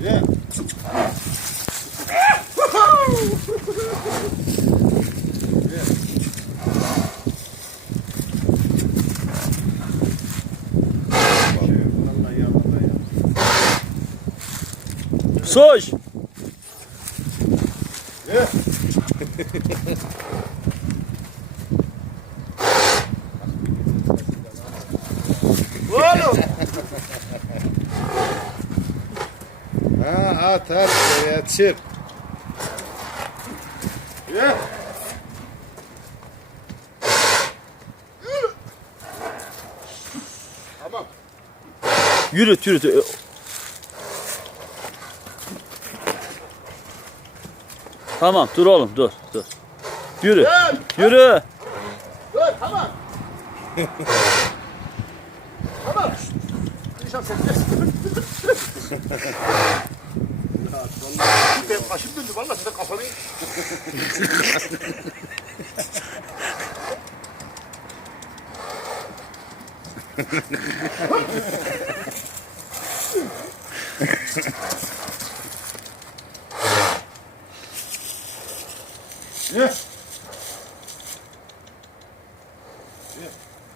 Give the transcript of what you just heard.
Yeah. yeah. Soj! Yeah. Olha! Ha at at ya çık. Yeah. Tamam. Yürüt yürüt. Tamam dur oğlum dur dur. Yürü. Gel. Yürü. Dur tamam. Şap sen gel. Benim başım döndü valla sen de kafanı... Yeah. Yeah.